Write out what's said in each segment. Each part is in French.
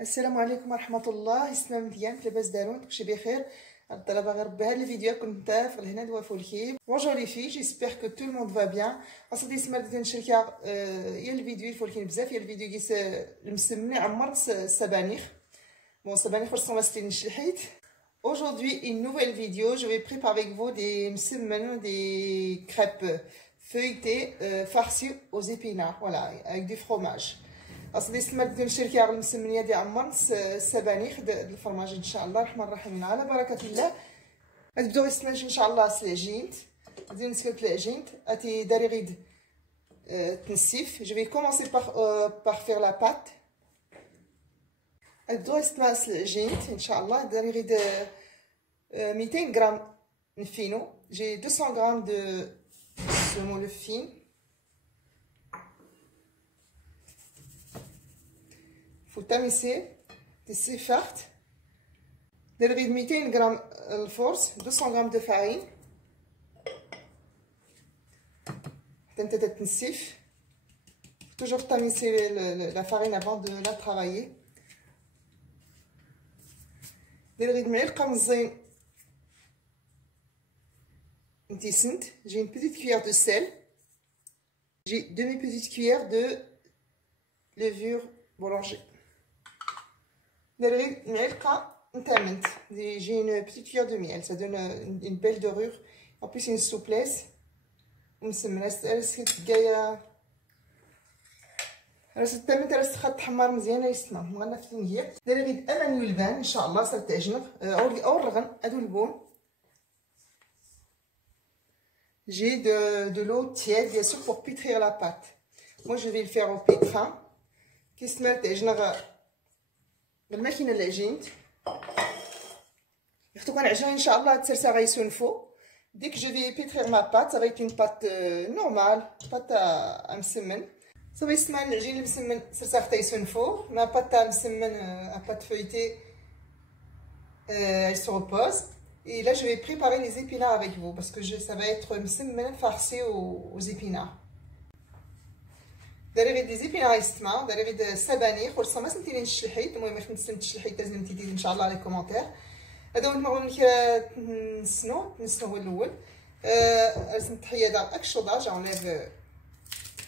السلام عليكم ورحمة الله. اسمها مزيان لاباس دارون كلشي بخير. طلب غير بهذا الفيديو كنت في الهنا دوافو الكيب. Bonjour les filles, j'espère que tout le monde va bien. اصلا اسمها بديت نشارك يا الفيديو يفولكين بزاف يا الفيديو كيس المسمى عمر السبانخ. Bon, السبانخ ressemble à الشلحيت. Aujourd'hui, une nouvelle vidéo. Je vais préparer avec vous des crêpes feuilletées farcies aux épinards, voilà, avec du fromage. اصلي سمعت بدي نشارك على المسميه ديال عمر السبانخ الفرماج ان شاء الله الرحمن الرحيم على بركه الله. غنبداو نستناو ان شاء الله العجينه. غادي نسيو العجينه اتي داري غيد تنسيف. جو في كومونسي باغ فيغ لا بات. غنبداو نستناو العجينه ان شاء الله. داري غيد 200 غرام نفينو. جي 200 غرام دو سمول فين. faut tamiser تسي فرت. دير غير 200 غرام الفرص 200 غرام دو فارين حتى انت تنسيف. toujours tamiser la farine avant de la travailler. دير غير معلقه من الزين نتيسنت. j'ai une petite cuillère de sel. j'ai demi petite cuillère de levure boulanger. J'ai une petite cuillère de miel, ça donne une belle dorure. En plus, une souplesse. J'ai de l'eau tiède, bien sûr, pour pétrir la pâte. Moi, je vais le faire au pétrin. الماكينه العجين يختو كنعجن ان شاء الله تسرسا غيسونفو. ديك جو في بيترير ما بات سا غيت اون بات نورمال بات مسمن. صافي سما العجين المسمن سرسا حتى يسونفو. ما بات مسمن ا بات فeuilletée elle se repose. Et là je vais préparer les épinards avec vous parce que ça va être مسمن farci aux épinards. داري غير دي زيبينار يستما. داري غير السبانخ والصما سنتيني الشلحيت. المهم خصني نسنت الشلحيت لازم تدير ان شاء الله لي كومونتير. هذا هو المهم نسنو هو الاول. لازم تحيد داك الشوطه. j'enlève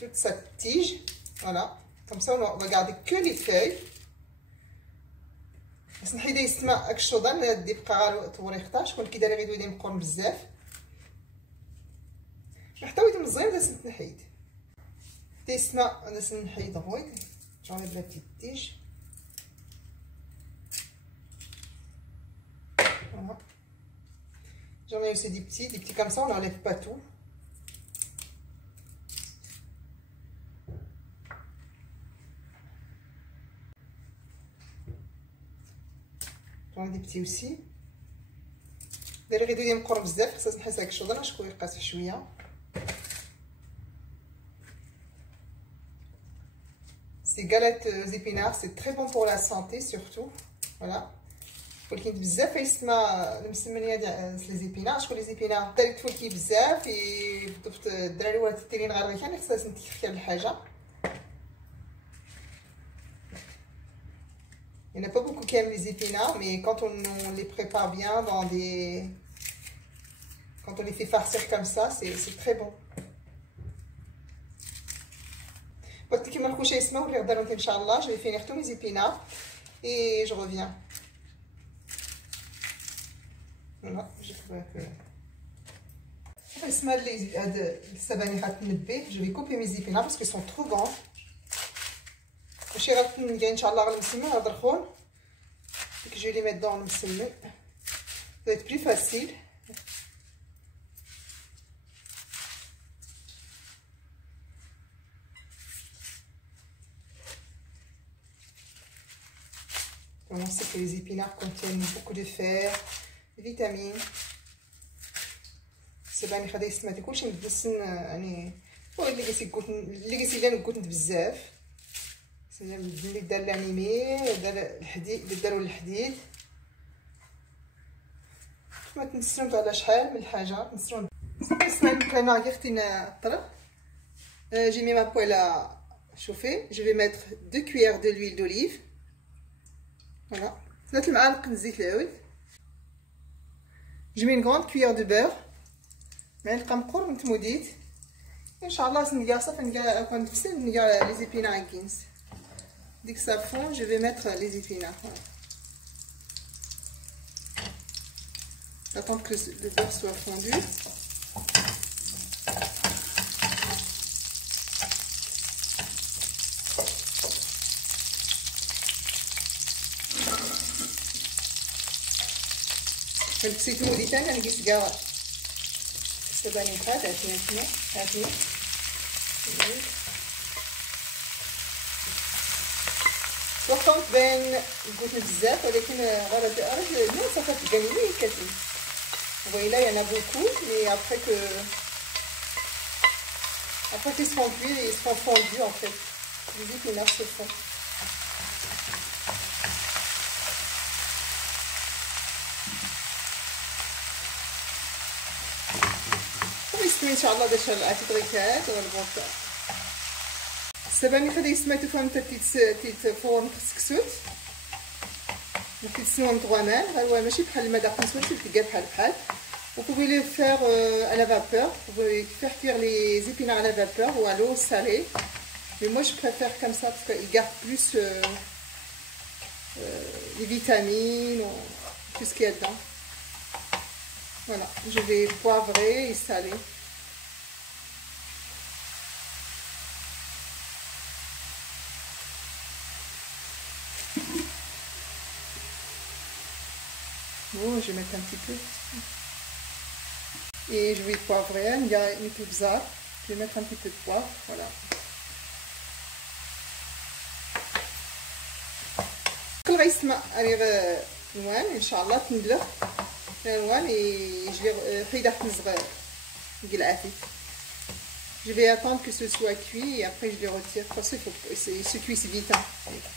toute cette tige, voilà, comme ça on va garder que les feuilles. بس نحيد يستما داك الشوطه ندي بقى غير توريخطا شكون كي داري غير يدير مقرن بزاف حتى ويدي مزيان لازم تنحيد. تسمع انا سنحيد غويد. j'enlève la petite tige. Voilà. J'en ai aussi des petits comme ça, on n'enlève pas tout. J'en ai des petits aussi. داير غير ديال مقرب بزاف خصها نحس هاك الشوطه شكون يقاس شويه. Ces galettes aux épinards, c'est très bon pour la santé surtout. Voilà. فولكين بزاف يسمى المسمنيه ديال لي زيبينار. شكون لي زيبينار دارت فولكي بزاف ضفت الدراري وهاد التيرين غير كان خصها نتيخ الحاجه. Il n'y en a pas beaucoup qui aiment les épinards, mais quand on les prépare bien quand on les fait farcir comme ça, c'est très bon. وقت كيما الخوشه يسمعوا اللي غداروا ان شاء الله. جو فينيغ تو مي زيبينار اي جو ريفيان. فوالا جو كروي كو اسمها لي هاد السبانخ تنبي. جو في كوبي مي زيبينار باسكو سون ترو غون. ماشي غتنجي ان شاء الله غير المسمن هاد الخون. ديك جو لي ميت دون المسمن ça va être plus facile. On sait que les épinards contiennent beaucoup de fer, de vitamines. السبانخ هذا يسمى كلشي مدسن يعني هو اللي قلت لنا قلت بزاف. اللي دار لانيمي دار الحديد اللي داروا الحديد. ما تنسرمت على شحال من الحاجه تنسرم. اسمع انا غيرتينا الطرف. j'ai mis ma poêle à chauffer. Je vais mettre 2 cuillères de l'huile d'olive. فوالا 3 معالق زيت العود. Je mets une grande cuillère de beurre. معلقه مقور من تموديت ان شاء الله. نلقى صافي نلقى كون تفسد نلقى لي زيبينار كينز. ديك صافون جو في ميتر لي زيبينار. J'attends que le beurre soit fondu. نسيت ولي ثاني نقيس كاع السبانخ هاتني واخا تبان قلت بزاف ولكن غير الماء صافي تبان لي كثير. Voilà, il y en a beaucoup, mais après qu'ils seront cuits, ils seront fondus en fait. Les épinards se font. ويستوي ان شاء الله باش العتيطريكات والبوطه. السبانخ اللي يسمعتو فيهم تيتفورن كسكسوت تيتسنون 3 مان. هو ماشي بحال الماء داك مسوي تلقى بحال. Vous pouvez le faire à la vapeur, vous pouvez faire cuire les épinards à la vapeur ou à l'eau salée. Mais moi je préfère comme ça parce qu'il garde plus les vitamines, ou tout ce qu'il y a dedans. Voilà, je vais poivrer et saler. Bon, je vais mettre un petit peu. Et je vais poivrer, je vais mettre un petit peu de poivre, voilà. كل غيسمع راه نوان ان شاء الله تندلق نوان يجي حيده تنزغ قلعاتي. Je vais attendre que ce soit cuit et après je les retire parce qu'il faut il se cuise vite, hein.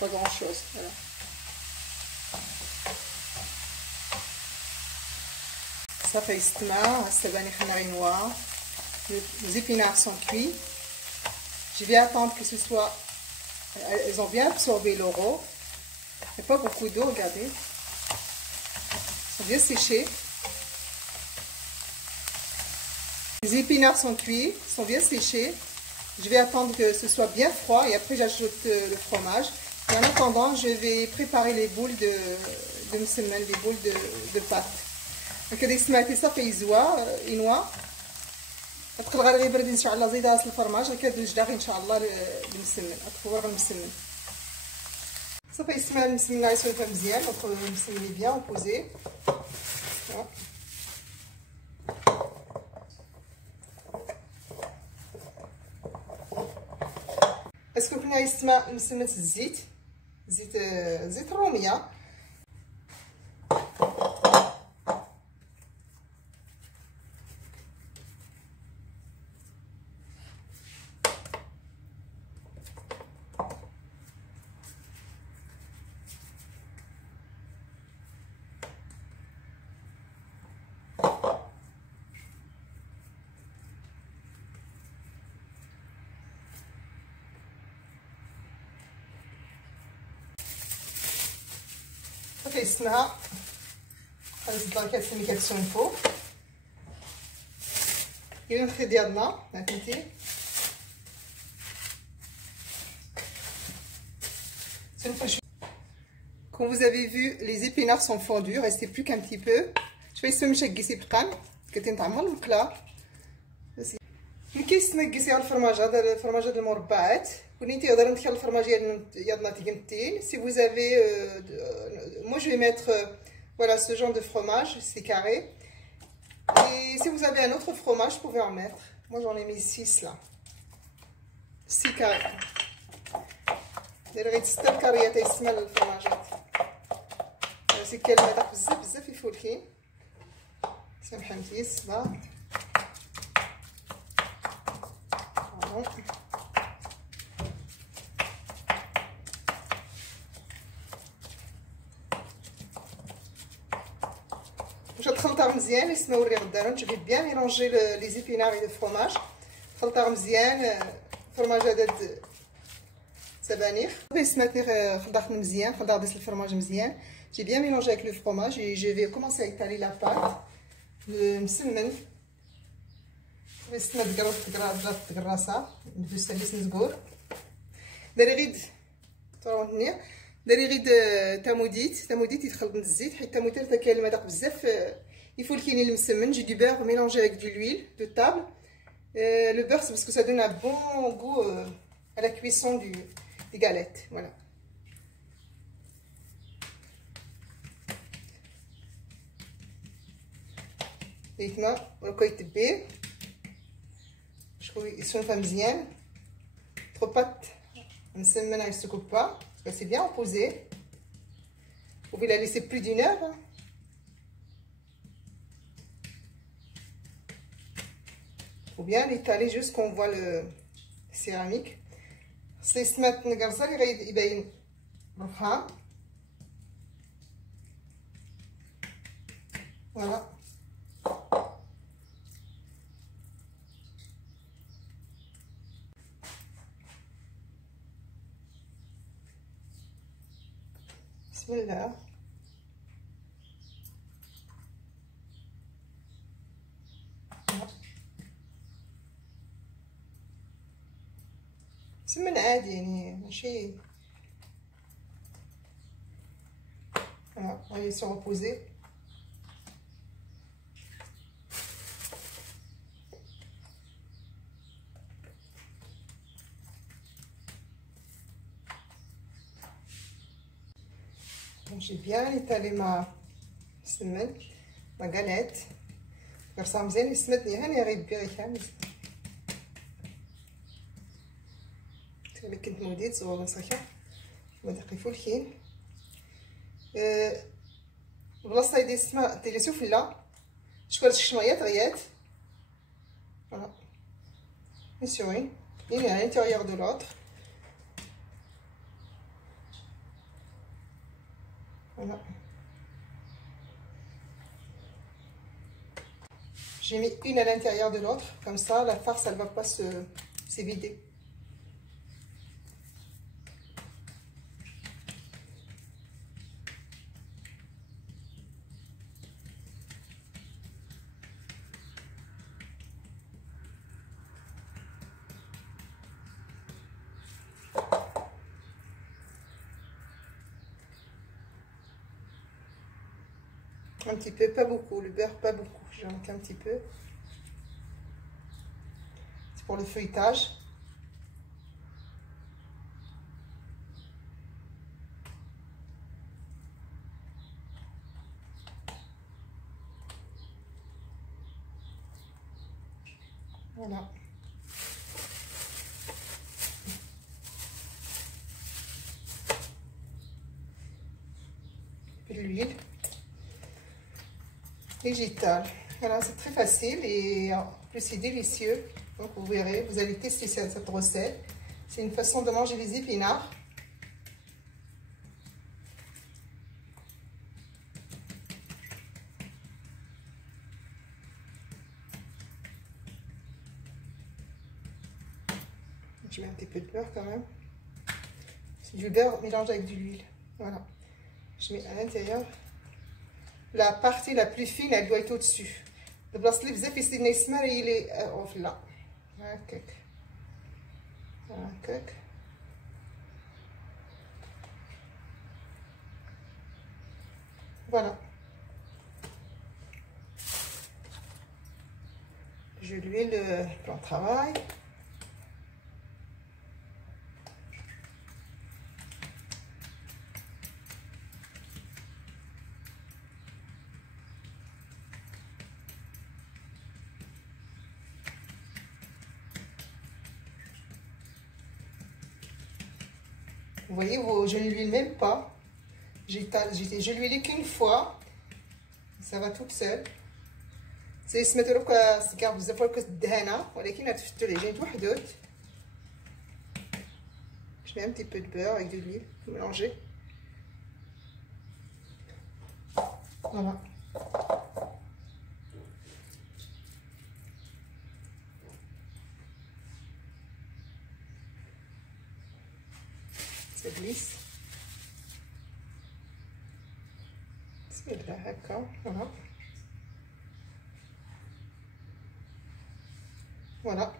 Pas grand chose, voilà. صافي يستمع السبانخ نوار. Les épinards sont cuits. Je vais attendre que ce soit. Elles ont bien absorbé l'eau. Il n'y a pas beaucoup d'eau, regardez. Ils sont bien séchés. Les épinards sont cuits, sont bien séchés. Je vais attendre que ce soit bien froid et après j'ajoute le fromage. Et en attendant, je vais préparer les boules de msemen, les boules de pâte. هكا سمعتي صافي ينوى. تدخل غير برد ان شاء الله. زيدها الفرماج هكا دوز داغي ان شاء الله المسمن. ادخل غير المسمن صافي يسمع المسمن يسوي مزيان. ندخل المسمن بيان وبوزي. اسكو كنا يسمع المسمن الزيت زيت الروميه. كيسمعها غنزيد الكاس اللي كتسون فوق. كاين الخيط ديالنا فهمتي. Comme vous avez vu, les épinards sont fondus, restez plus qu'un petit peu. Je vais essayer de نشقسي بقان كتنطعم المقله. ملي كيسمكسي الفرماج هذا الفرماج هذا المربعات ونيتي يقدر ندخل الفرماج ديالنا تيقنتين. Si vous avez moi je vais mettre voilà ce genre de fromage, c'est carré. Et si vous avez un autre fromage, vous pouvez en mettre. Moi j'en ai mis 6 là. 6 carrés. غير 6 كاريات يسمى الفرماجات. سي كلمه بزاف يفولكين. سامحنتي الصباح. Je تخلطها مزيان يسمى وري غدارون. Je vais bien mélanger les épinards et le fromage. خلطها مزيان. الفرماج هذا سبانخ. السماتر خضرتهم مزيان، خضرت الفرماج مزيان. J'ai bien mélangé avec le fromage et je vais commencer à étaler la pâte. مسمن. السمات جات تقراصه ندوز سليس نزقور. داري غيد تروني داري غيد تاموديت يتخلط بالزيت حيت التاموديت كاين المذاق بزاف يفولكيني المسمن. J'ai du beurre mélangé avec de l'huile de table. Le beurre c'est parce que ça donne un bon goût à la cuisson des galettes. Voilà. ديتنا وركو يتبي شوي يسونفا مزيان. Trop pâte مسمنه elle se coupe pas parce que c'est bien reposé. Vous pouvez la laisser plus d'une heure. Faut bien l'étaler jusqu'on voit le céramique. C'est سمات نقرصه اللي يبين الرخام. Voilà. Bismillah. مسمن عادي يعني ماشي. Voilà, on va se reposer. J'ai bien étalé ma galette. قرصها مزيان يسمتني هاني غيبي غير كامل. اللي كنت موديت زوين صحيح مذاق يفولكين. البلاصه ديال السما ديال سفله شكون الشميات غيات. فوالا ميسيوين يعني à l'intérieur de l'autre. Voilà. J'ai mis une à l'intérieur de l'autre, comme ça la farce elle va pas s'évider. Un petit peu, pas beaucoup, le beurre pas beaucoup, j'en manque un petit peu. C'est pour le feuilletage. Voilà. Et l'huile. Et j'étale. Voilà, c'est très facile et en plus c'est délicieux. Donc vous verrez, vous allez tester cette recette. C'est une façon de manger les épinards. Je mets un petit peu de beurre quand même. C'est du beurre mélangé avec de l'huile. Voilà. Je mets à l'intérieur. La partie la plus fine, elle doit être au-dessus. Le blas اللي بزاف يسيبنا يسمر هي اللي اوفلا. هكاك. هكاك. Voilà. Je lui le plan de travail. Vous voyez, je ne l'huile même pas. Je l'huile qu'une fois. Ça va toute seule. C'est ce méthode que c'est car vous avez que d'hana, ولكن هتفتوا لي جاي وحدوت. Je mets un petit peu de beurre avec de l'huile, mélanger. Voilà. بسم الله هكا. فوالا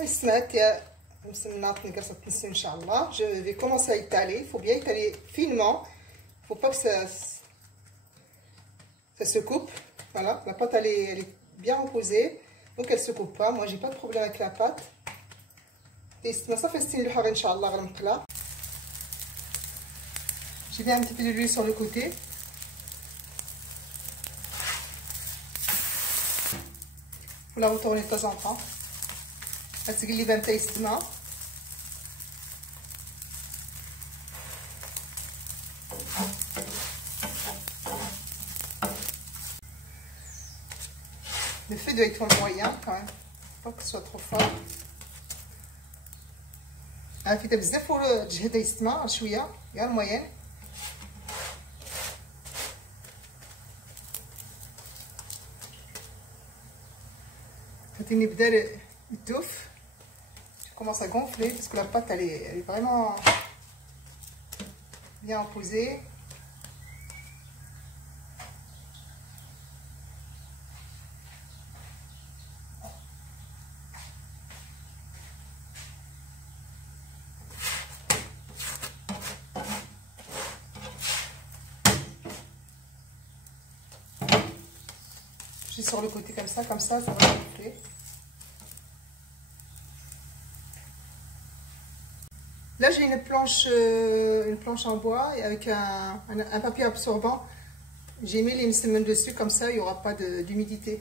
السمات يا مسمنات نقص تنسي ان شاء الله. Je vais commencer à étaler. Il faut bien étaler finement. Il faut pas que ça se coupe. Voilà, la pâte elle est bien reposée, donc elle se coupe pas. Moi j'ai pas de problème avec la pâte. Et ça fait style le harin inchallah là. J'ai mis un petit peu de l'huile sur le côté. Faut la retourner de temps en temps. غتقلب نتا يستمع. Le feu doit être moyen quand même, pas que ce soit trop fort. عافيتها بزاف وجهدها يستمع شويه غير موين. خاطيني بدا يدوف. Commence à gonfler parce que la pâte elle est vraiment bien posée. Je suis sur le côté comme ça va gonfler. Là, j'ai une planche en bois et avec un papier absorbant. J'ai mis les msemmens dessus, comme ça, il n'y aura pas d'humidité.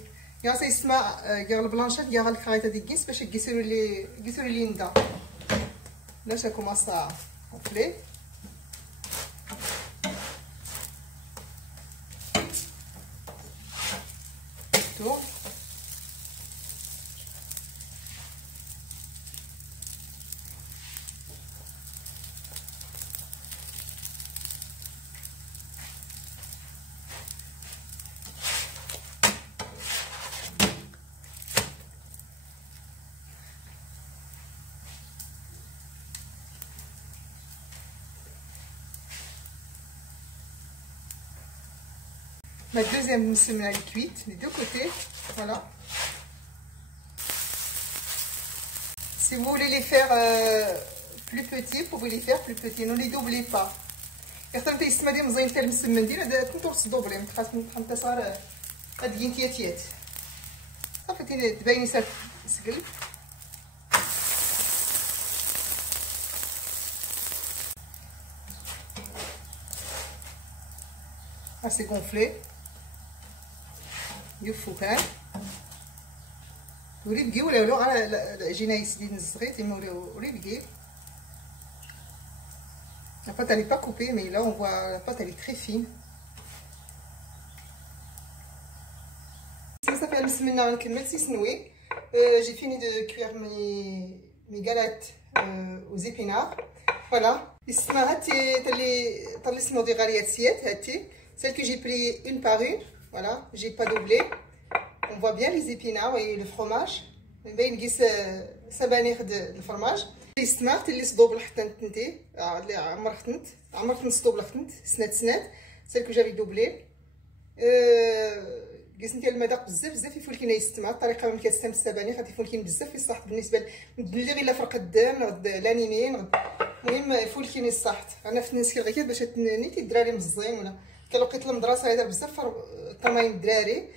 Et ça يسمى غير البلانشات غير الخريطة ديال الكيس باش يقيسوا لي ندا. Là, ça commence à gonfler. Tourne. Ma deuxième semelle est cuite des deux côtés, voilà. Si vous voulez les faire plus petits, vous pouvez les faire plus petits, ne les doublez pas. يختار يسمى ديال مزيان تاع المسمن ديال هذا كنتو دوبلي متخاص صار هاد تيات صافي تبيني سقل. C'est gonflé. يفوكان ولي بقي ولا على العجينه يسدين الصغير تيما ولي بقي. La pâte elle n'est pas coupée, mais là on voit la pâte elle est très fine. Ça fait المسمنه نكمل 6 نوي. J'ai fini de cuire mes galettes aux épinards. Voilà. اسمها هاتي اللي اسمه دي غارياتيات هاتي. Celle que j'ai pris une par une. Voilà, j'ai pas doublé. On voit bien les épinards et le fromage. باين نقيس سبانخ الفرماج. السماط اللي صدوب لحتنت نتي اللي عمرت نصدوب لحتنت سنات celle que j'avais doublé. قيس نتي المذاق بزاف يفولكينا يستمع الطريقه ملي كتستعمل السبانخ غادي يفولكين بزاف الصحت بالنسبه اللي غير في القدام غد لانيمين. المهم يفولكيني الصحت. انا في الناس كيلغي باش نيتي الدراري مزيين ولا كان لقيت المدرسه هذا بزاف التمارين الدراري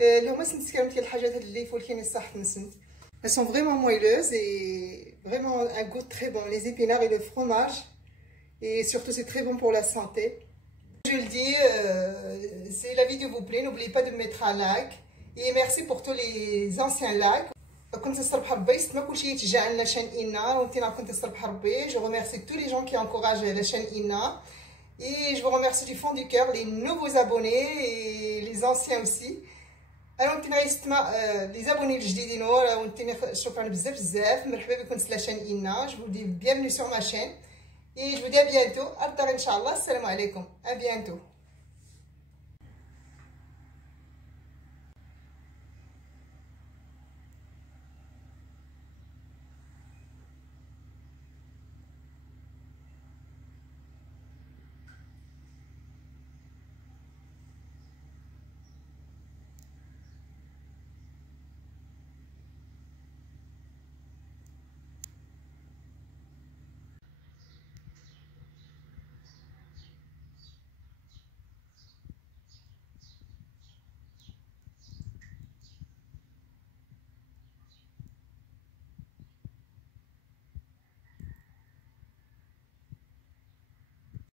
اللي هما سنت كانوا ديال الحاجات اللي يفولكيني الصحت نسنت. Elles sont vraiment moelleuses et vraiment un goût très bon. Les épinards et le fromage. Et surtout, c'est très bon pour la santé. Je le dis, si la vidéo vous plaît, n'oubliez pas de mettre un like. Et merci pour tous les anciens likes. كنت نصربح ربي ما كلشي يتشجع لنا شان إنا وانتي كنت نصربح ربي. Je remercie tous les gens qui encouragent la chaîne Inna. Et je vous remercie du fond du cœur les nouveaux abonnés et les anciens aussi. انا وانتي يستمع لي زابوني الجديدين وانتي شكرا بزاف مرحبا بكم في لاشين إنا. جو دي بيانفني سور ما شين. Et je vous dis à bientôt. À plus tard, Inch'Allah. Salam alaikum. À bientôt.